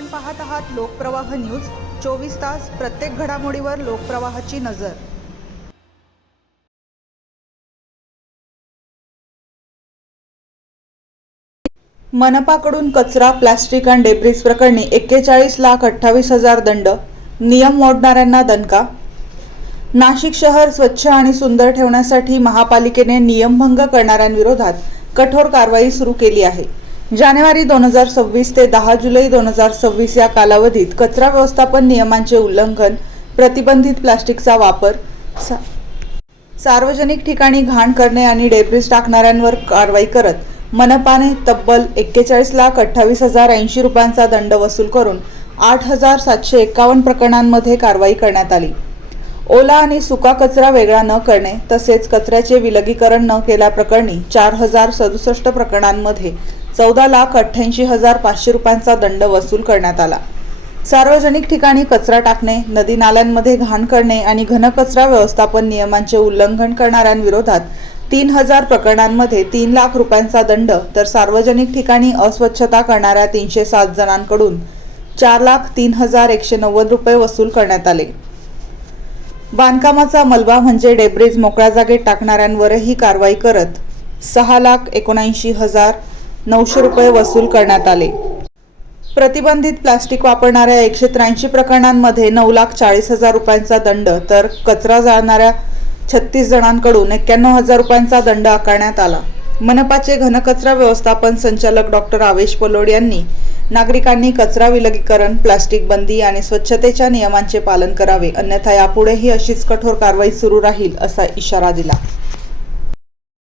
आपण पाहत आहात लोकप्रवाह न्यूज। 24 तास प्रत्येक घडामोडीवर लोकप्रवाहाची नजर। मनपाकडून कचरा, प्लास्टिक आणि डेब्रिज प्रकरणी 41,28,000 दंड, नियम मोडणाऱ्यांना दणका। नाशिक शहर स्वच्छ आणि सुंदर ठेवण्यासाठी महापालिकेने नियमभंग करणाऱ्यांविरोधात कठोर कारवाई सुरू केली आहे। जानेवारी 2026 ते 10 जुलै 2026 या कालावधीत कचरा व्यवस्थापन नियमांचे उल्लंघन, प्रतिबंधित प्लास्टिकचा वापर, सार्वजनिक ठिकाणी घाण करणे आणि डेब्रिज टाकणाऱ्यांवर कारवाई करत मनपाने तब्बल 41,28,080 रुपयांचा दंड वसूल करून 8,751 प्रकरणांमध्ये कारवाई करण्यात आली। ओला आणि सुका कचरा वेगळा न करणे तसेच कचऱ्याचे विलगीकरण न केल्याप्रकरणी 4,067 प्रकरणांमध्ये 14,88,500 रुपयांचा दंड वसूल करण्यात आला। सार्वजनिक ठिकाणी कचरा टाकणे, नदी नाल्यांमध्ये घाण करणे आणि घनकचरा व्यवस्थापन नियमांचे उल्लंघन करणाऱ्यांविरोधात 3,000 प्रकरणांमध्ये 3 लाख रुपयांचा दंड, तर सार्वजनिक ठिकाणी अस्वच्छता करणाऱ्या 307 जणांकडून 4,03,190 रुपये वसूल करण्यात आले। बांधकामाचा मलबा म्हणजे डेब्रिज मोकळ्या जागेत टाकणाऱ्यांवरही कारवाई करत 6,79,900 रुपये वसूल करण्यात आले। प्रतिबंधित प्लास्टिक वापरणाऱ्या 183 प्रकरणांमध्ये 9,40,000 रुपयांचा दंड, तर कचरा जाळणाऱ्या 36 जणांकडून 91,000 रुपयांचा दंड आकारण्यात आला। मनपाचे घनकचरा व्यवस्थापन संचालक डॉ. आवेश पलोड यांनी नागरिकांनी कचरा विलगीकरण, प्लास्टिक बंदी आणि स्वच्छतेच्या नियमांचे पालन करावे, अन्यथा यापुढेही अशीच कठोर कारवाई सुरू राहील असा इशारा दिला।